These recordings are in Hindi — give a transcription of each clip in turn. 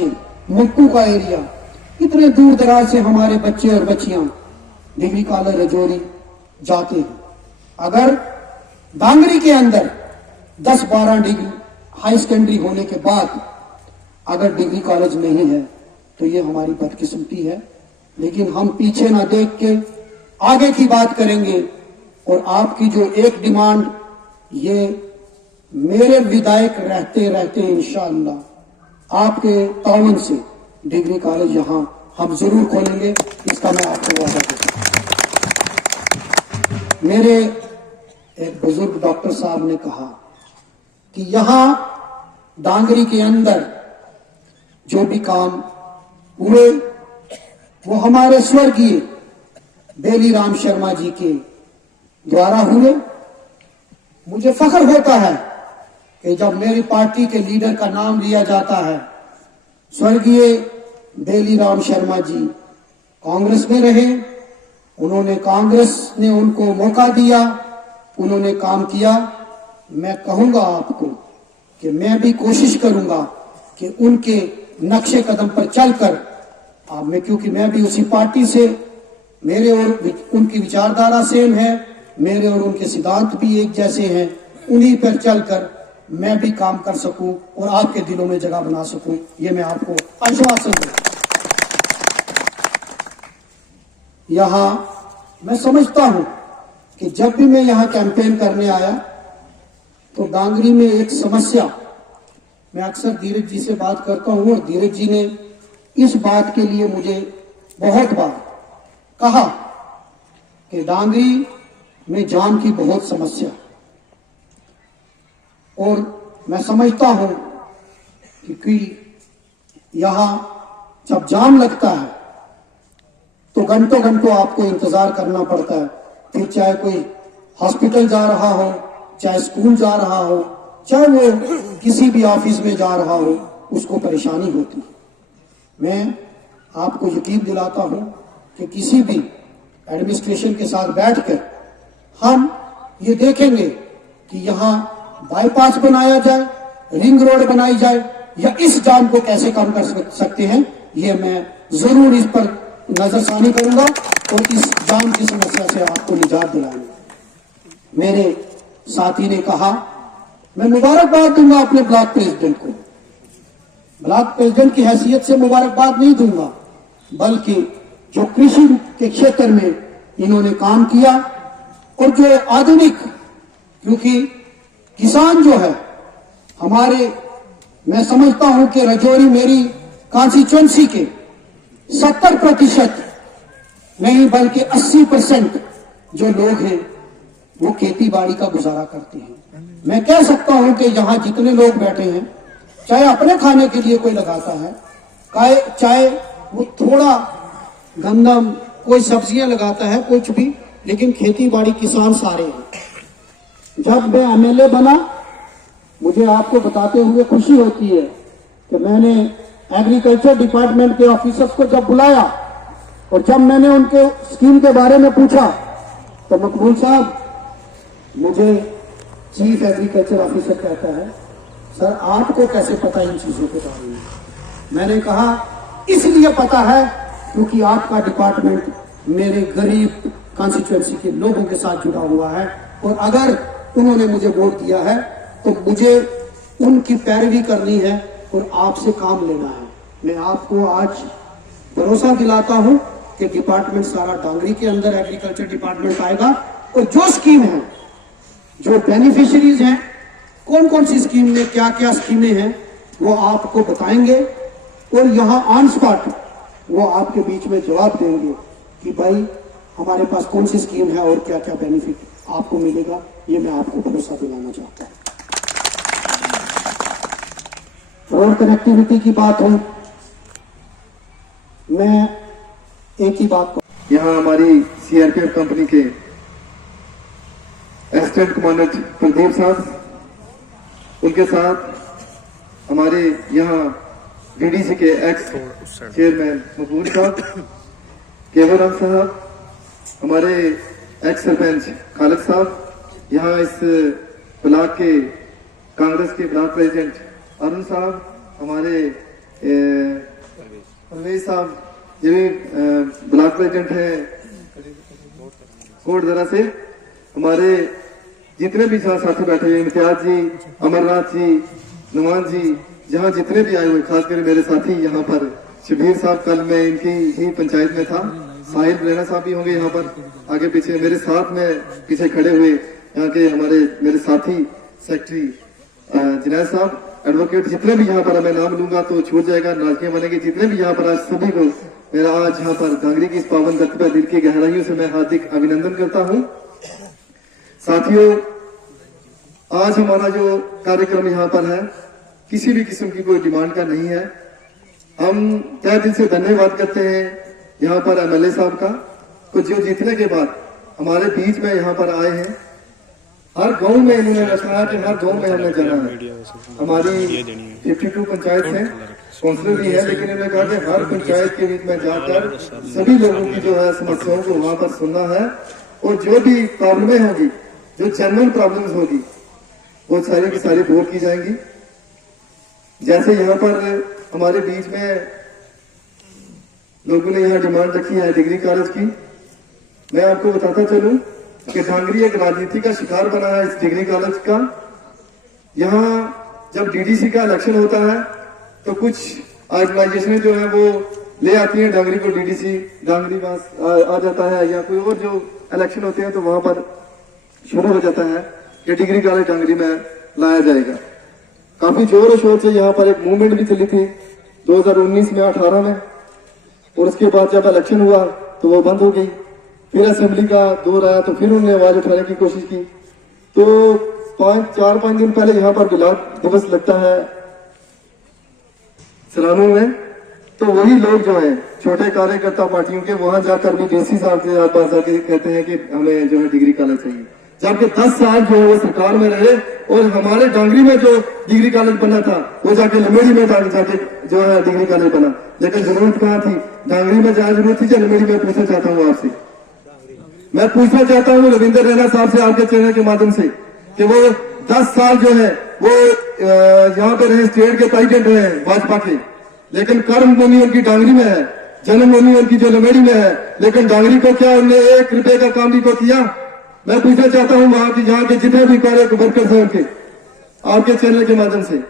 से मुक्कू का एरिया, इतने दूर दराज से हमारे बच्चे और बच्चियां डिग्री कॉलेज रजौरी जाते हैं। अगर डांगरी के अंदर 10-12 डिग्री हाई सेकेंडरी होने के बाद अगर डिग्री कॉलेज नहीं है तो ये हमारी बदकिस्मती है। लेकिन हम पीछे ना देख के आगे की बात करेंगे। और आपकी जो एक डिमांड, ये मेरे विधायक रहते रहते इंशाअल्लाह आपके ताउन से डिग्री कॉलेज यहां हम जरूर खोलेंगे, इसका मैं आपको वादा करता हूं। मेरे एक बुजुर्ग डॉक्टर साहब ने कहा कि यहां डांगरी के अंदर जो भी काम हुए वो हमारे स्वर्गीय बेली राम शर्मा जी के द्वारा हुए। मुझे फख्र होता है कि जब मेरी पार्टी के लीडर का नाम लिया जाता है, स्वर्गीय बेली राम शर्मा जी कांग्रेस में रहे, उन्होंने कांग्रेस ने उनको मौका दिया, उन्होंने काम किया। मैं कहूंगा आपको कि मैं भी कोशिश करूंगा कि उनके नक्शे कदम पर चलकर क्योंकि मैं भी उसी पार्टी से, मेरे और उनकी विचारधारा सेम है, मेरे और उनके सिद्धांत भी एक जैसे हैं, उन्हीं पर चलकर मैं भी काम कर सकूं और आपके दिलों में जगह बना सकूं, ये मैं आपको आश्वासन दूं। यहां मैं समझता हूं कि जब भी मैं यहां कैंपेन करने आया तो डांगरी में एक समस्या, मैं अक्सर धीरज जी से बात करता हूं और धीरज जी ने इस बात के लिए मुझे बहुत बार कहा कि डांगरी में जाम की बहुत समस्या, और मैं समझता हूं कि यहां जब जाम लगता है तो घंटों घंटों आपको इंतजार करना पड़ता है। फिर चाहे कोई हॉस्पिटल जा रहा हो, चाहे स्कूल जा रहा हो, चाहे वो किसी भी ऑफिस में जा रहा हो, उसको परेशानी होती है। मैं आपको यकीन दिलाता हूं कि किसी भी एडमिनिस्ट्रेशन के साथ बैठकर हम ये देखेंगे कि यहां बाईपास बनाया जाए, रिंग रोड बनाई जाए, या इस जाम को कैसे कम कर सकते हैं, ये मैं जरूर इस पर नजरसानी करूंगा और इस जाम की समस्या से आपको निजात दिलाऊंगा। मेरे साथी ने कहा, मैं मुबारकबाद दूंगा अपने ब्लॉक प्रेसिडेंट को। ब्लॉक प्रेसिडेंट की हैसियत से मुबारकबाद नहीं दूंगा, बल्कि जो कृषि के क्षेत्र में इन्होंने काम किया और जो आधुनिक, क्योंकि किसान जो है हमारे, मैं समझता हूं कि रजौरी मेरी कॉन्स्टिट्यूएंसी के 70% नहीं बल्कि 80% जो लोग हैं वो खेती बाड़ी का गुजारा करते हैं। मैं कह सकता हूं कि यहां जितने लोग बैठे हैं, चाहे अपने खाने के लिए कोई लगाता है, चाहे वो थोड़ा गंदम, कोई सब्जियां लगाता है, कुछ भी, लेकिन खेती बाड़ी किसान सारे हैं। जब मैं एमएलए बना, मुझे आपको बताते हुए खुशी होती है कि मैंने एग्रीकल्चर डिपार्टमेंट के ऑफिसर्स को जब बुलाया और जब मैंने उनके स्कीम के बारे में पूछा तो मकबूल साहब, मुझे चीफ एग्रीकल्चर ऑफिसर कहता है, सर आपको कैसे पता इन चीजों के बारे में? मैंने कहा इसलिए पता है क्योंकि आपका डिपार्टमेंट मेरे गरीब कॉन्स्टिट्यूएंसी के लोगों के साथ जुड़ा हुआ है, और अगर उन्होंने मुझे वोट दिया है तो मुझे उनकी पैरवी करनी है और आपसे काम लेना है। मैं आपको आज भरोसा दिलाता हूं कि डिपार्टमेंट सारा डांगरी के अंदर एग्रीकल्चर डिपार्टमेंट आएगा, और जो स्कीम है, जो बेनिफिशियरीज हैं, कौन कौन सी स्कीम में क्या क्या स्कीमें हैं, वो आपको बताएंगे और यहां ऑन स्पॉट वो आपके बीच में जवाब देंगे कि भाई हमारे पास कौन सी स्कीम है और क्या क्या बेनिफिट आपको मिलेगा। ये मैं आपको भरोसा दिलाना चाहता हूं। रोड कनेक्टिविटी की बात हो, मैं एक ही बात को, यहाँ हमारी सीआरपीएफ कंपनी के असिस्टेंट कमांडेंट प्रदीप साहब, उनके साथ हमारे यहाँ डीडीसी के एक्स चेयरमैन मकबूल साहब, केवलराम साहब, हमारे एक्स सरपंच खालिद साहब, यहाँ इस ब्लॉक के कांग्रेस के ब्लॉक प्रेसिडेंट अरुण साहब, हमारे परवेज साहब ये भी ब्लॉक प्रेसिडेंट है कोटदरा से। हमारे जितने भी साथी बैठे हैं, इम्तियाज जी, अमरनाथ जी, नुमान जी, जहाँ जितने भी आए हुए, खासकर मेरे साथी यहाँ पर शबीर साहब, कल मैं इनकी ही पंचायत में था, साहिल रेना साहब भी होंगे यहाँ पर आगे पीछे, मेरे साथ में पीछे खड़े हुए यहाँ के हमारे मेरे साथी सेक्रेटरी जुनैद साहब, एडवोकेट, जितने भी यहाँ पर मैं नाम लूंगा तो छूट जाएगा, नाजकियां बनेगी, जितने भी यहाँ पर आज सभी को मेरा आज यहाँ पर डांगरी की इस पावन धरती पर दिल की गहराइयों से मैं हार्दिक अभिनंदन करता हूँ। साथियों, आज हमारा जो कार्यक्रम यहाँ पर है किसी भी किस्म की कोई डिमांड का नहीं है। हम तहे दिल से धन्यवाद करते हैं यहाँ पर एमएलए साहब का, तो जो जीतने के बाद हमारे बीच में यहाँ पर आए हैं। हर गांव में इन्होंने रखा कि हर गांव में हमने जाना है। हमारी 52 पंचायत है, काउंसिलर भी है, लेकिन इन्होंने कहा कि हर पंचायत के बीच में जाकर सभी लोगों की जो है समस्याओं को वहां पर सुनना है, और जो भी प्रॉब्लमें होगी, जो जेन्युइन प्रॉब्लम्स होगी, वो सारी की सारी दूर की जाएंगी। जैसे यहाँ पर हमारे बीच में लोगों ने यहाँ डिमांड रखी है डिग्री कॉलेज की, मैं आपको बताता चलूं कि डांगरी एक राजनीति का शिकार बना है इस डिग्री कॉलेज का। यहाँ जब डीडीसी का इलेक्शन होता है तो कुछ ऑर्गेनाइजेशनें जो है वो ले आती हैं डांगरी को, डीडीसी डांगरी पास आ जाता है, या कोई और जो इलेक्शन होते हैं तो वहां पर शुरू हो जाता है कि डिग्री कॉलेज डांगरी में लाया जाएगा। काफी जोर और शोर से यहाँ पर एक मूवमेंट भी चली थी 2019 में 18 में, और उसके बाद जब इलेक्शन हुआ तो वो बंद हो गई। फिर असेंबली का दौर आया तो फिर उन्होंने आवाज उठाने की कोशिश की। तो 4-5 दिन पहले यहाँ पर गुलाब दिवस लगता है सरानों में, तो वही लोग जो है छोटे कार्यकर्ता पार्टियों के वहां जाकर भी डीसी साहब के पास जाके कहते हैं कि हमें जो है डिग्री कॉलेज चाहिए, जबकि 10 साल जो है वो सरकार में रहे, और हमारे डांगरी में जो डिग्री कॉलेज बना था वो जाके लमेड़ी में जाके जो है डिग्री कॉलेज बना। लेकिन जरूरत कहाँ थी, डांगरी में जहाँ जरूरत थी, लमेड़ी में पूछना चाहता हूँ आपसे, मैं पूछना चाहता हूँ रविंदर रैना साहब से आपके चैनल के माध्यम से कि वो 10 साल जो है वो यहाँ पे रहे, स्टेट के प्रेसिडेंट रहे भाजपा के, लेकिन कर्म भूमि उनकी डांगरी में है, जन्मभूमि उनकी जो लमेड़ी में है, लेकिन डांगरी को क्या उन्होंने 1 रुपए का काम भी को किया। मैं पूछना चाहता हूँ वहां की जहाँ के जितने भी कार्य वर्कर्स हैं उनके, आपके चैनल के माध्यम से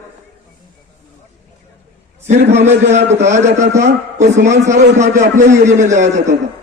सिर्फ हमें जो है बताया जाता था और सामान सारा उठा के अपने ही एरिया में लाया जाता था।